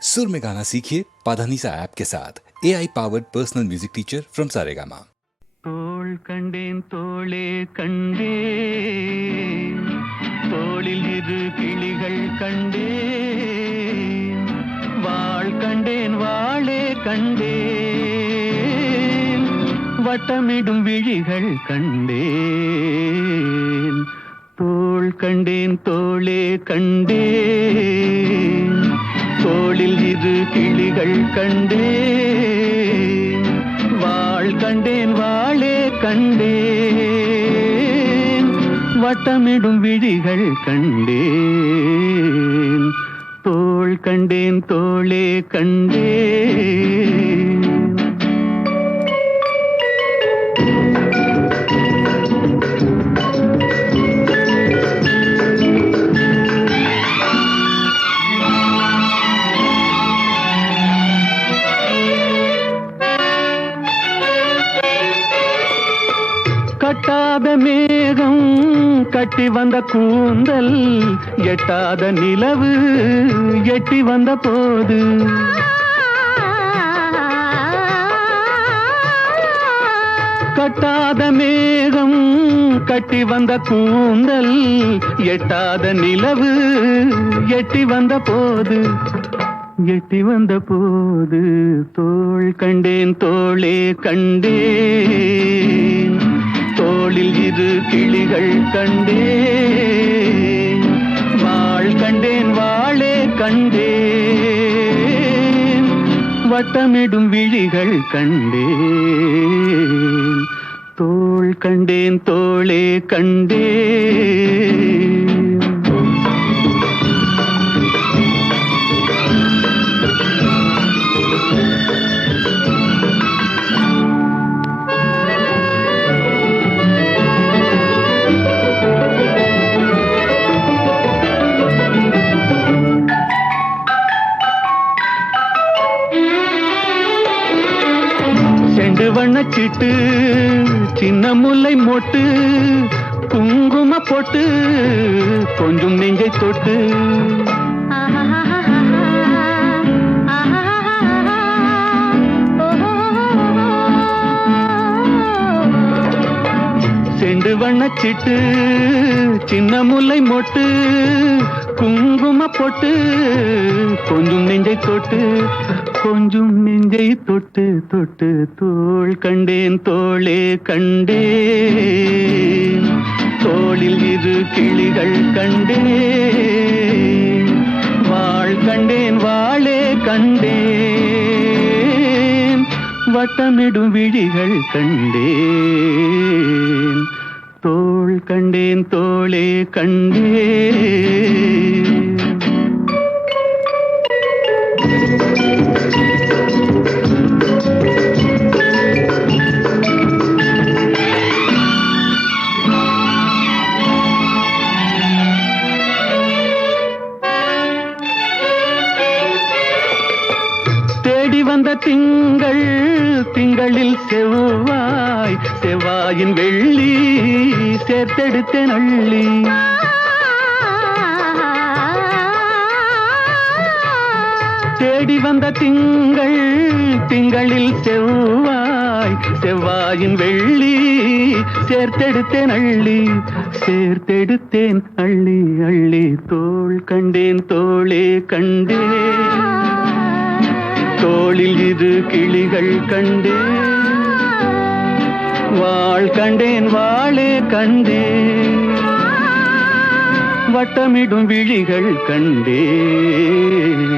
सुर में गाना सीखिए पाधानीसा ऐप के साथ AI powered personal music teacher from Saregama. தோள் கண்டேன் தோளே கண்டேன், தோளில் இரு கிளிகள் கண்டேன், வாள் கண்டேன் வாளே கண்டேன், வட்டமிடும் விழிகள் கண்டேன். தோள் கண்டேன் தோளே கண்டேன், தோளில் இரு கிளிகள் கண்டேன், வாள் கண்டேன் வாளே கண்டேன், வட்டமிடும் விழிகள் கண்டேன். தோள் கண்டேன் தோளே கண்டேன். கட்டாத மேகம் கட்டி வந்த கூந்தல், எட்டாத நிலவு எட்டி வந்த போது, கட்டாத மேகம் கட்டி வந்த கூந்தல், எட்டாத நிலவு எட்டி வந்த போது, எட்டி வந்த போது, தோள் கண்டேன் தோளே கண்டேன், தோளில் இரு கிளிகள் கண்டேன், வாள் கண்டேன் வாளே கண்டேன், வட்டமிடும் விழிகள் கண்டேன். தோள் கண்டேன் தோளே கண்டேன். வண்ணச்சிட்டு சின்ன முல்லை மொட்டு, குங்கும போட்டு கொஞ்சம் நெஞ்சை தொட்டு, செண்டு வண்ணச்சிட்டு சின்ன முல்லை மொட்டு, குங்கும போட்டு கொஞ்சம் நெஞ்சை தொட்டு, கொஞ்சம் நெஞ்சை தொட்டு தொட்டு, தோள் கண்டேன் தோளே கண்டேன், தோளில் இரு கிளிகள் கண்டேன், வாள் கண்டேன் வாளே கண்டேன், வட்டமிடும் விழிகள் கண்டேன். தோள் கண்டேன் தோளே கண்டேன். வந்த திங்கள், திங்களில் செவ்வாய், செவ்வாயின் வெள்ளி சேர்த்தெடுத்தேன் அள்ளி, தேடி வந்த திங்கள், திங்களில் செவ்வாய், செவ்வாயின் வெள்ளி சேர்த்தெடுத்தேன் அள்ளி, சேர்த்தெடுத்தேன் அள்ளி அள்ளி. தோள் கண்டேன் தோளே கண்டேன், தோளில் இரு கிளிகள் கண்டேன், வாள் கண்டேன் வாளே கண்டேன், வட்டமிடும் விழிகள் கண்டேன்.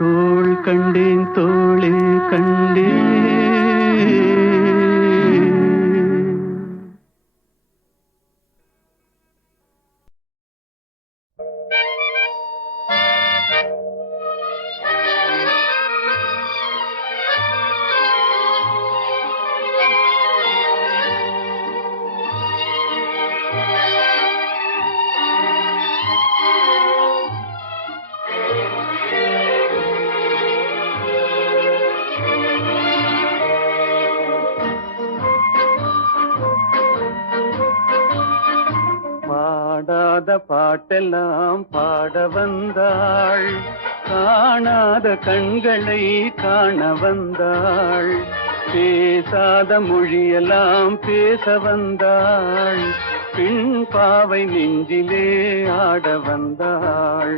தோள் கண்டேன் தோளே கண்டேன். பாடாத பாட்டெல்லாம் பாட வந்தாள், காணாத கண்களை காண வந்தாள், பேசாத மொழியெல்லாம் பேச வந்தாள், பின் பாவை நெஞ்சிலே ஆட வந்தாள்,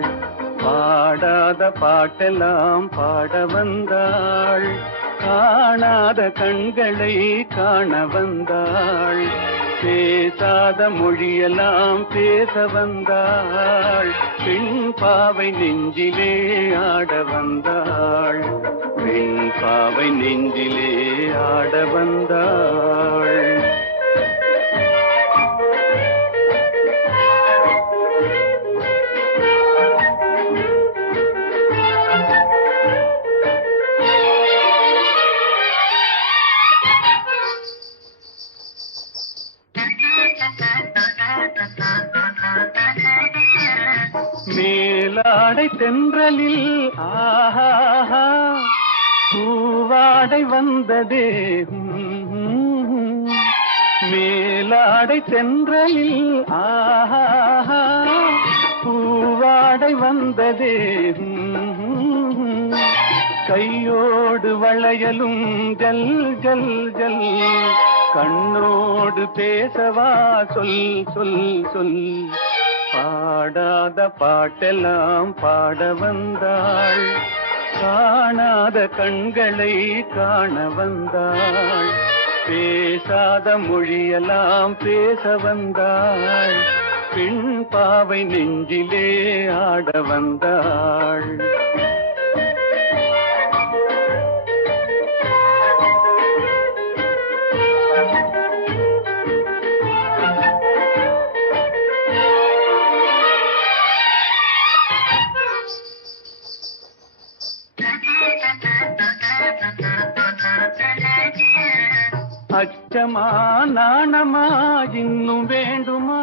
பாடாத பாட்டெல்லாம் பாட வந்தாள், காணாத கண்களை காண வந்தாள், பேசாத மொழியெல்லாம் பேச வந்தாள், பெண் பாவை நெஞ்சிலே ஆட வந்தாள், பெண் பாவை நெஞ்சிலே ஆட வந்தாள். மேலாடை தென்றலில் ஆஹா பூவாடை வந்ததே, மேலாடை தென்றலில் ஆஹா பூவாடை வந்ததே, கையோடு வளையலும் ஜல் ஜல் ஜல், கண்ணோடு பேசவா சொல் சொல் சொல், பாடாத பாட்டெல்லாம் பாட வந்தாள், காணாத கண்களை காண வந்தாள், பேசாத மொழியெல்லாம் பேச வந்தாள், பெண் பாவை நெஞ்சிலே ஆட வந்தாள். அச்சமா நாணமா இன்னும் வேண்டுமா,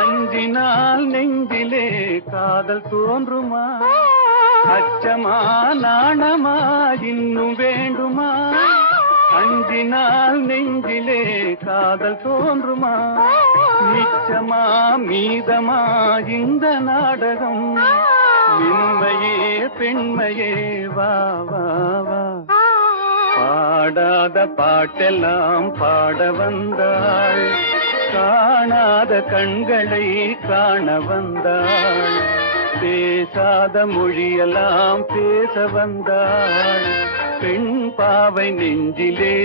அஞ்சினால் நெஞ்சிலே காதல் தோன்றுமா, அச்சமா நாணமா இன்னும் வேண்டுமா, அஞ்சினால் நெஞ்சிலே காதல் தோன்றுமா, நிச்சமா மீதமா இந்த நாடகம், மென்மையே பெண்மையே வா வா வா, பாடாத பாட்டெல்லாம் பாட வந்தாள், காணாத கண்களை காண வந்தாள், பேசாத மொழியெல்லாம் பேச வந்தாள், பெண் பாவை நெஞ்சிலே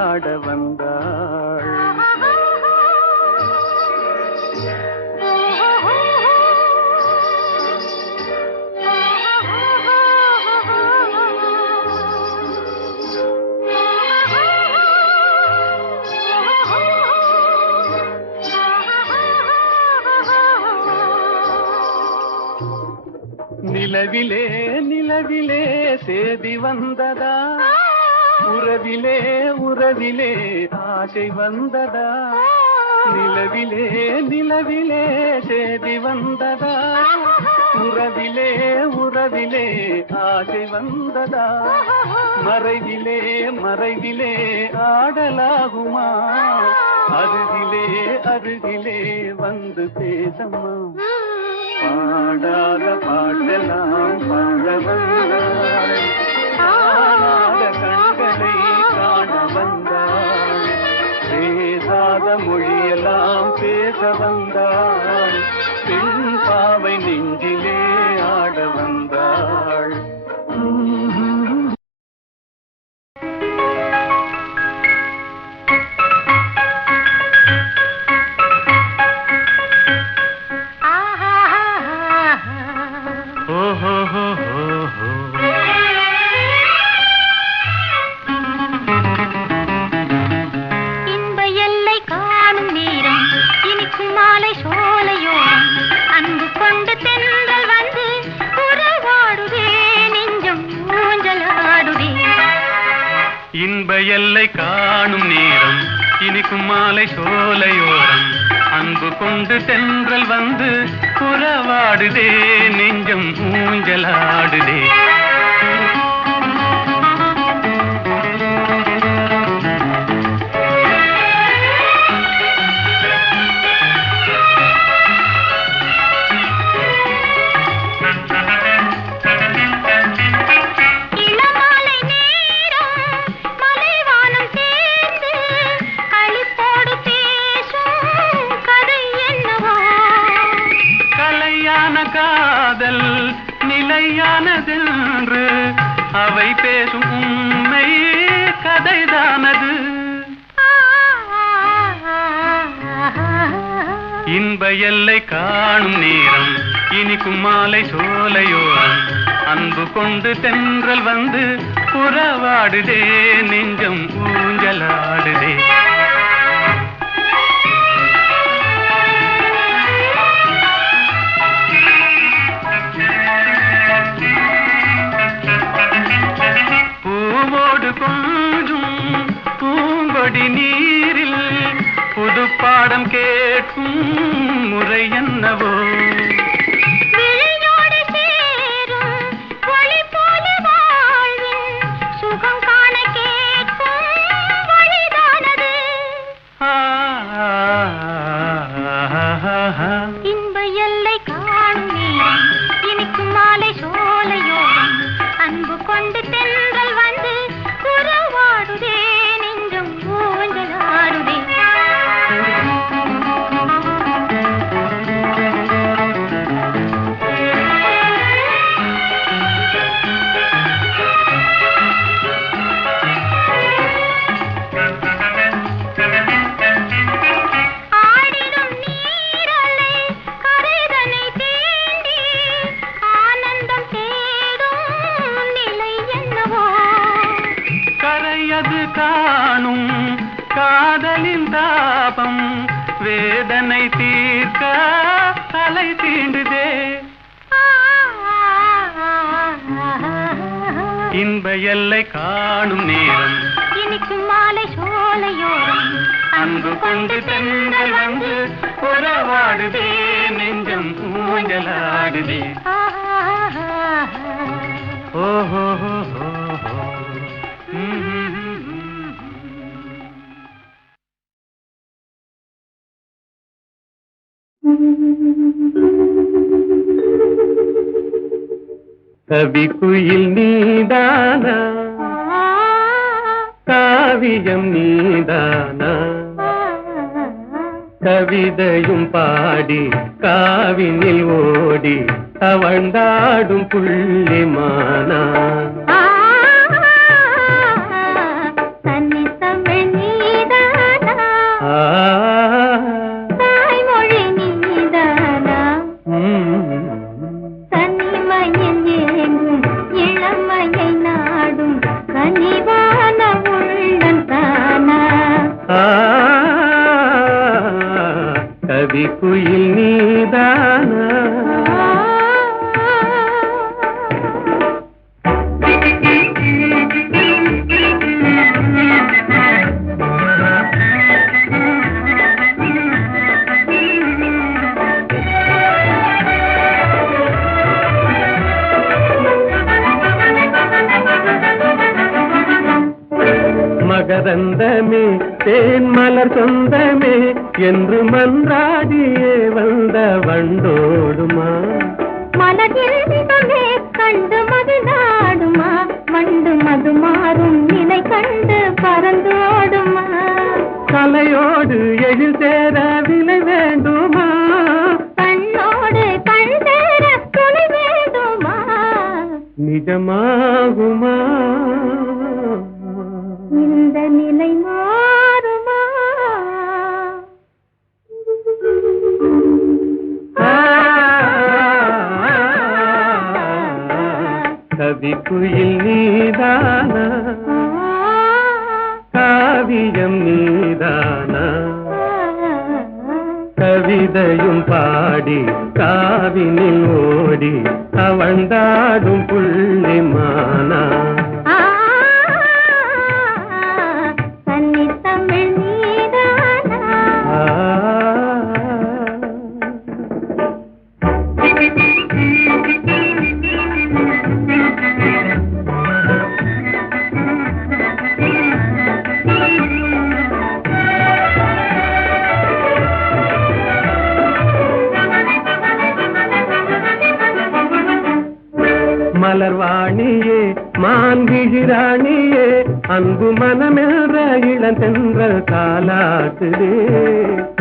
ஆட வந்தாள். நிலவிலே நிலவிலே சேதி வந்ததா, உறவிலே உறவிலே ஆசை வந்ததா, நிலவிலே நிலவிலே சேதி வந்ததா, உறவிலே உறவிலே ஆசை வந்ததா, மறைவிலே மறைவிலே ஆடலாகுமா, அருகிலே அருகிலே வந்து பேசம்மா, பாடாத பாட்டெல்லாம் பாட வந்தாள், காணாத கண்களை காண வந்தாள், பேசாத மொழியெல்லாம் பேச வந்தாள், பெண் பாவை நெஞ்சிலே ஆட வந்தாள். இன்ப எல்லை காணும் நேரம் இனிக்கும் மாலை சோலையோரம், அன்பு கொண்டு தென்றல் வந்து உறவாடுதே, நெஞ்சம் ஊஞ்சலாடுதே. மெய்யானதென்று அவை பேசும் உண்மை கதைதானது. இன்ப எல்லை காணும் நேரம் இனிக்கும் மாலை சோலையோரம் அன்பு கொண்டு தென்றல் வந்து உறவாடுதே நெஞ்சம் ஊஞ்சலாடுதே. பூவோடு கொஞ்சும் பூங்கொடி நீரில் புது பாடம் கேட்கும் முறை என்னவோ. இன்ப எல்லை காணும் இனிக்கும் மாலை சோலையோரம் அன்பு கொண்டு தென்றல் வந்து உறவாடுதே நெஞ்சம் ஊஞ்சலாடுதே. கரையது காணும் காதலின் தாபம் வேதனை தீர்க்க தலை தீண்டுதே. இன்ப எல்லை காணும் நேரம் இனிக்கும் மாலை சோலையோரம் அன்பு கொண்டு தென்றல் வந்து உறவாடுதே நெஞ்சம் ஊஞ்சலாடுதே. ஓஹோ கவிக்குயில் நீதானா காவியம் நீதானா கவிதையும் பாடி காவினில் ஓடி தவழ்ந்தாடும் புள்ளிமானா. கவிக்குயில் நீதானா மகரந்தமே தேன் மலர் சொந்தமே என்று மன்றாடியே வந்த வண்டோடுமா. மலர்மே கண்டு மது நாடுமா மண்டு மது மாறும் நிலை கண்டு பறந்தோடுமா. கலையோடு எழில் சேர விலை வேண்டுமா கண்ணோடு கண் சேர துணை வேண்டுமா. நிஜமாகுமா இந்த நிலை மாறுமா. கவிக்குயில் நீதானா காவியம் நீதானா கவிதையும் பாடி காவினில் ஓடி தவழ்ந்தாடும் புள்ளிமானா. மலர்வாணியே மான்விழிராணியே அன்பு மனமென்ற இளந்தென்றல் காலாட்டுதே.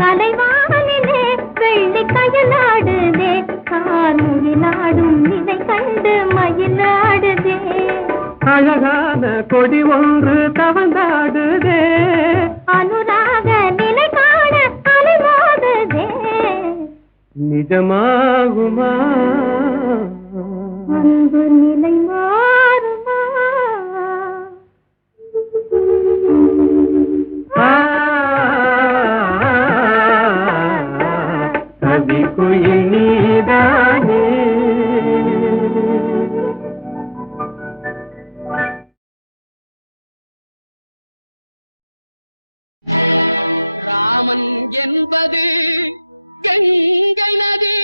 கலைவானிலே வெள்ளி கயலாடுதே கார்முகிலாடும் நிலை கண்டு மயிலாடுதே. அழகான கொடி ஒன்று தவந்தாடுதே. அனுராக நிலை காண அலைமோதுதே. நிஜமாகுமா அன்பு நிலை மாறுமா? கவிக்குயில் நீதானே. ராமன் என்பது கங்கை நதி.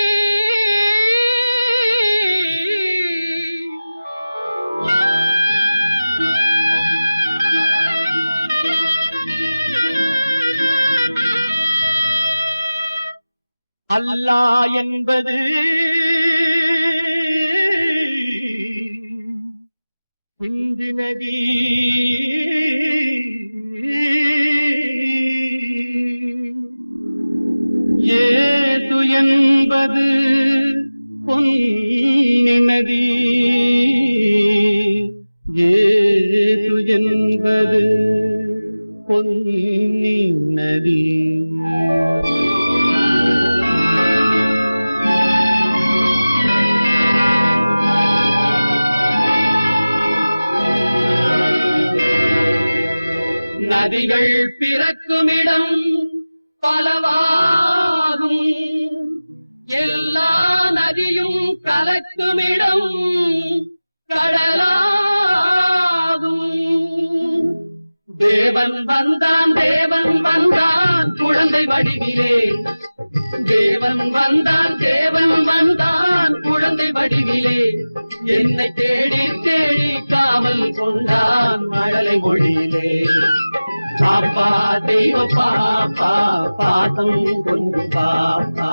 அல்லாஹ் என்பது சிந்து நதி. ஏது என்பது பொன்னி நதி. ஏது என்பது பொன்னி நதி. நதிகள் பிறக்குமிடம் பலவாகும். எல்லா நதியும் கலக்குமிடம் கடலாகும். தேவன் வந்தான் தேவன் வந்தான் குழந்தை வடிவிலே. தேவன் வந்தான் தேவன் வந்தான் குழந்தை வடிவிலே. என்னை தேடி தேடி காவல் கொண்டான் மழலை மொழியிலே. பாப்பா தெய்வ பாப்பா பாசம் கொஞ்சம் பாப்பா.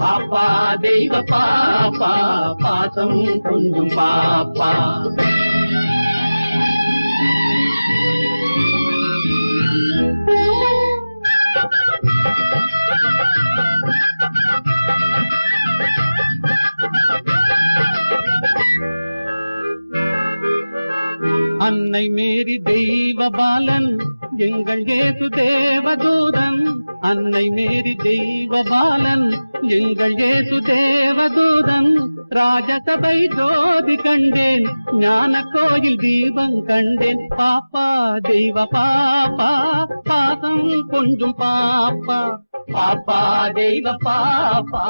பாப்பா தெய்வ பாப்பா பாசம் கொஞ்சம் பாப்பா. அன்னை மேரி தெய்வ பாலன் எங்கள் இயேசு தேவதூதன். அன்னை மேரி தெய்வ பாலன் எங்கள் இயேசு தேவதூதன். ராஜசபை ஜோதி கண்டேன் ஞான கோயில் தீபம் கண்டேன். பாப்பா தெய்வ பாப்பா பாசம் கொஞ்சம் பாப்பா. பாப்பா தெய்வ பாப்பா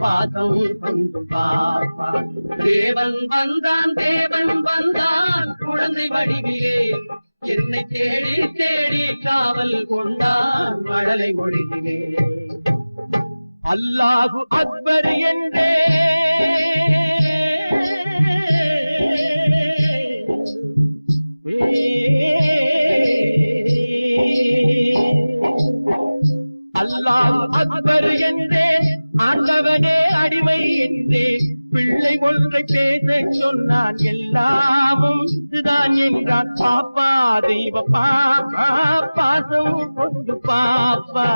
பாசம் கொஞ்சம் பாப்பா. தேவன் வந்தான் தேவன் வந்தான் குழந்தை வடிவிலே. என்னை தேடி தேடி காவல் கொண்டான் மழலை மொழியிலே. அல்லாஹு அக்பர் என்றே அல்லாஹ் அக்பர் என்றேன். ஆண்டவனே அடிமை என்றேன். பிள்ளை ஒன்றை பேச சொன்னான் எல்லாமும் இதுதான் என்றான். பாப்பா தெய்வ பாப்பா பாசம் கொண்டு பாப்பா.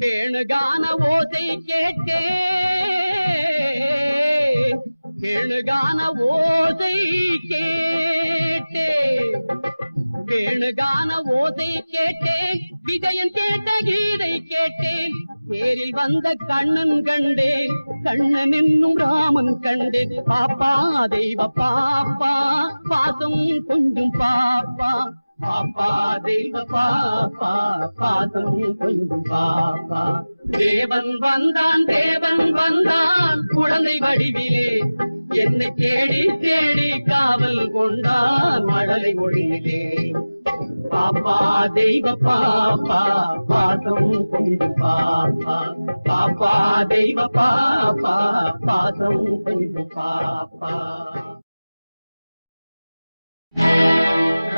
வேணுகான ஓசை கேட்டேன். வேணுகான ஓசை கேட்டேன். வேணுகான ஓசை கேட்டேன். விஜயன் கேட்ட கீதை கேட்டேன். தேரில் வந்த கண்ணன் கண்டேன். கண்ணன் என்னும் ராமன் கண்டேன். பாப்பா தெய்வ பாப்பா பாசம் கொஞ்சம் பாப்பா. பாப்பா தெய்வ பாப்பா பாசம் கொஞ்சம் பாப்பா. தேவன் வந்தான் தேவன் வந்தான் குழந்தை வடிவிலே. என்னை தேடி தேடி காவல் கொண்டான் மழலை மொழியிலே. பாப்பா தெய்வ பாப்பா பாசம் கொஞ்சம் பாப்பா. பாப்பா தெய்வ பாப்பா பாசம் கொஞ்சம் பாப்பா.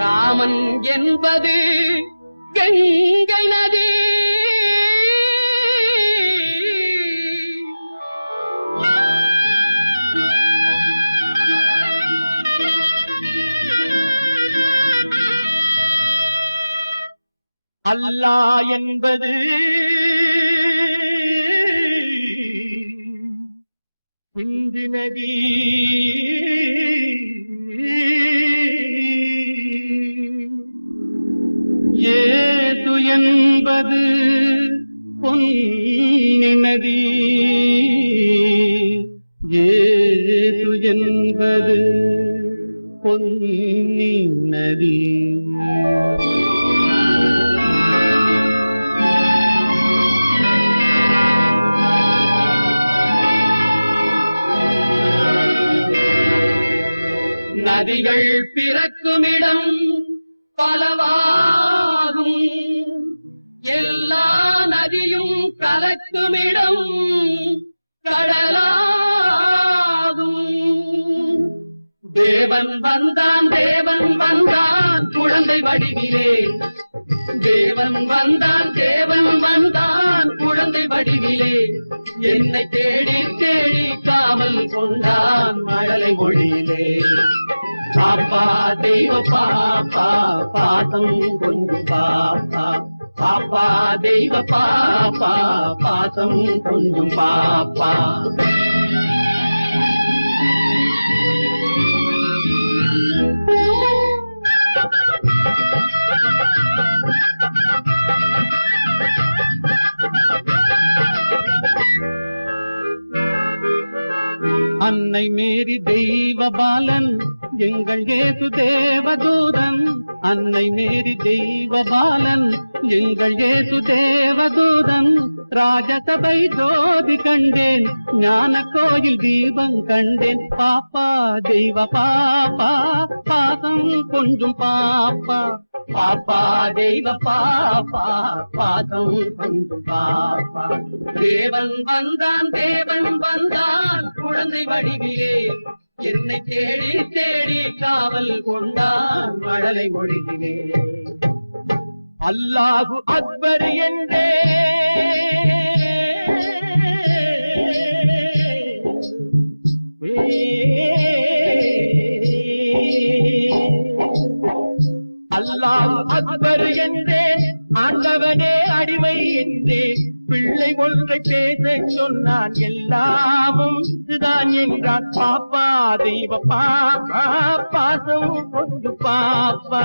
ராமன் என்பது கங்கை நதி. அல்லாஹ் என்பது சிந்து நதி. ஏது என்பது பொன்னி நதி. ஏது என்பது பொன்னி நதி. நதிகள் பிறக்குமிடம் பலவாகும், எல்லா நதியும் கலக்குமிடம் கடலாகும். தேவன் வந்தான் தேவன் வந்தான் குழந்தை வடிவிலே. தேவன் வந்தான் தேவன் வந்தான் குழந்தை வடிவிலே. என்னை தேடி தேடி காவல் கொண்டான் மழலை மொழியிலே. பாப்பா தெய்வ பாப்பா பாசம் கொஞ்சம் பாப்பா. பாப்பா தெய்வ பாப்பா பாசம் கொஞ்சம் பாப்பா. அன்னை மேரி தெய்வ பாலன் எங்கள் இயேசு தேவதூதன். அன்னை மேரி தெய்வ பாலன் எங்கள் இயேசு தேவதூதன். ராஜசபை ஜோதி கண்டேன், ஞான கோயில் தீபம் கண்டேன். பாப்பா தெய்வ பாப்பா பாசம் கொஞ்சம் பாப்பா. பாப்பா தெய்வ பாப்பா பாசம் கொஞ்சம் பாப்பா. தேவன் வந்தான் தேவன் வந்தான் குழந்தை வடிவிலே. என்னை தேடி தேடி காவல் கொண்டான் மழலை மொழியிலே. அல்லாஹு அக்பர் என்றே அல்லாஹ் அக்பர் என்றேன், ஆண்டவனே அடிமை என்றேன். பிள்ளை ஒன்றை பேச சொன்னான், எல்லாமும் இதுதான் என்றான். பாப்பா தெய்வ பாப்பா பாசம் கொண்டு பாப்பா.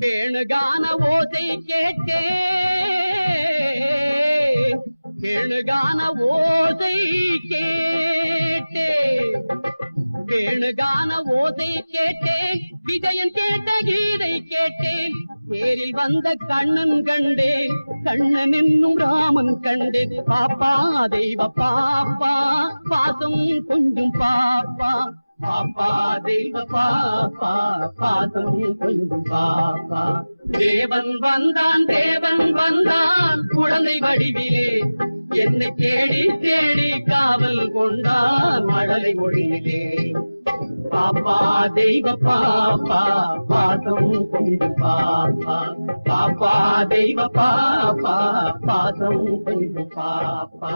வேணுகான ஓசை கேட்டேன், வேணுகான ஓசை கேட்டேன், வேணுகான ஓசை கேட்டேன். விஜயன் கேட்ட கீதை கேட்டேன். தேரில் வந்த கண்ணன் கண்டேன், கண்ணன் என்னும் ராமன் கண்டேன். பாப்பா தெய்வ பாப்பா பாசம் கொஞ்சம் பாப்பா. பாப்பா தெய்வ பாப்பா பாசம் கொஞ்சம் பாப்பா. தேவன் வந்தான் தேவன் வந்தான் குழந்தை வடிவிலே. என்னை தேடி தேடி காவல் கொண்டான் மழலை மொழியிலே. பாப்பா தெய்வ பாப்பா பாசம் கொஞ்சம் பாப்பா. பாப்பா தெய்வ பாப்பா பாசம் கொஞ்சம் பாப்பா.